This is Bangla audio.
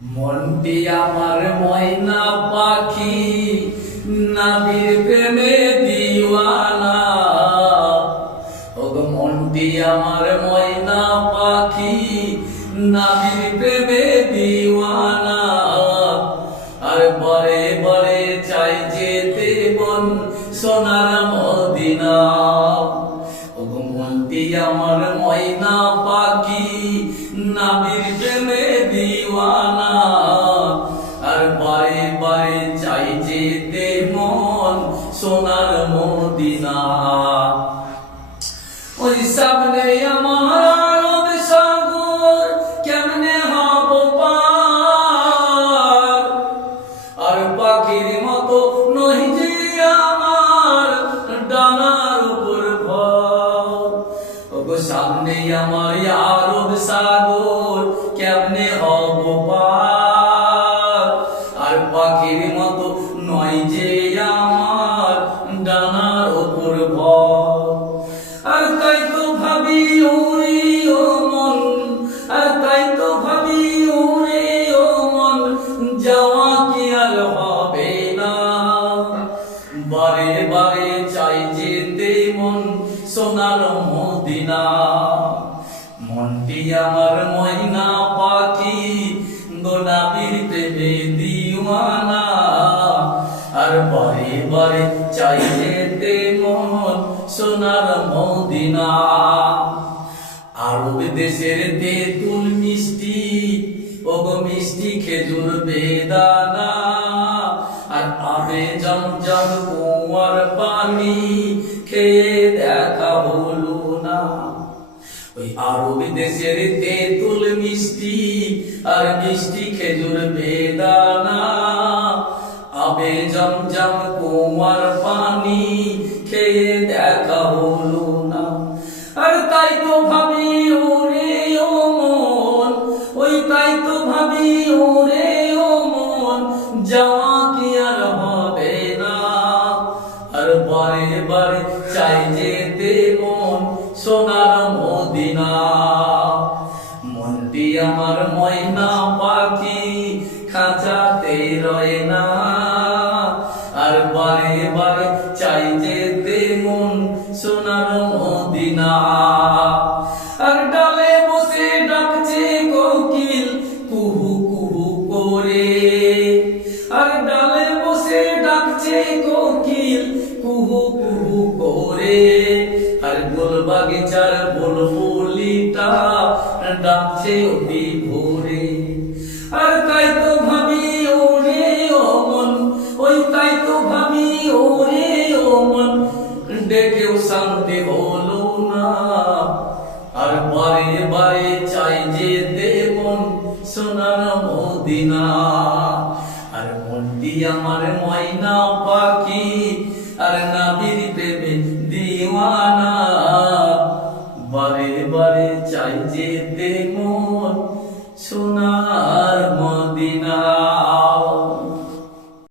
মনটি আমার ময়না পাখি, নবীর প্রেমে দিওয়ানা। ওগো মনটি আমার ময়না পাখি, নবীর প্রেমে দিওয়ানা। আর বারে বারে চাই যেতে মন সোনার মদিনা। ওগো মনটি আমার ময়না পাখি, নবীর প্রেমে দিওয়ানা। আর বারে বারে চাই যেতে মন সোনার মদিনা। ওই সামনে আমার আরব সাগর, কেমনে হব পার। আর পাখির মতো নহি যে আমার ডানার উপর ভর। ওগো সামনে আমার আরব সাগর, কেমনে হব পার। আর পাখির মতো নয় যে আমার ডানার উপর ভর। আর তাই তো ভাবি ওরে ও মন, আর তাই তো ভাবি ওরে ও মন, যাওয়া কি আর হবে না। বারে বারে চাই যেতে মন সোনার মদিনা। মনটি আমার ময়না পাখি, নবীর প্রেমে দিওয়ানা। আর বারে বারে চাই যেতে মন সোনার মদিনা। আরব দেশের তেঁতুল মিষ্টি, ওগো মিষ্টি খেজুর বেদানা। আর আবে জমজম কুয়ার পানি, খেয়ে দেখা হলো না। ওই আরব দেশের তেঁতুল মিষ্টি, আর মিষ্টি খেজুর বেদানা। আবে জমজম কুয়ার পানি, খেয়ে দেখা হলো না। আর তাই তো ভাবি ওরে ও মন, ওই তাই তো ভাবি ওরে ও মন, যাওয়া কি আর হবে না। আর বারে বারে চাই যেতে মন সোনার মদিনা। মনটি আমার ময়না পাখি, খাঁচাতে রয় না। আর বারে বারে চাই যেতে মন সোনার মদিনা। আর ডালে বসে ডাকছে কোকিল কুহু কুহু করে। আর ডালে বসে ডাকছে কোকিল কুহু কুহু করে। আর গোল বাগিচার বুলবুলিটা ডাকছে অতি ভোরে। আর তাই তো ভাবি ওরে ও মন, ওই তাই তো ভাবি ওরে ও মন, ডেকেও শান্তি হলো না। আর বারে বারে চাই যেতে মন সোনার মদিনা। আর মনটি আমার ময়না পাখি, আর নবীর প্রেমে দিওয়ানা। বারে বারে চাই যেতে মন সোনার মদিনা।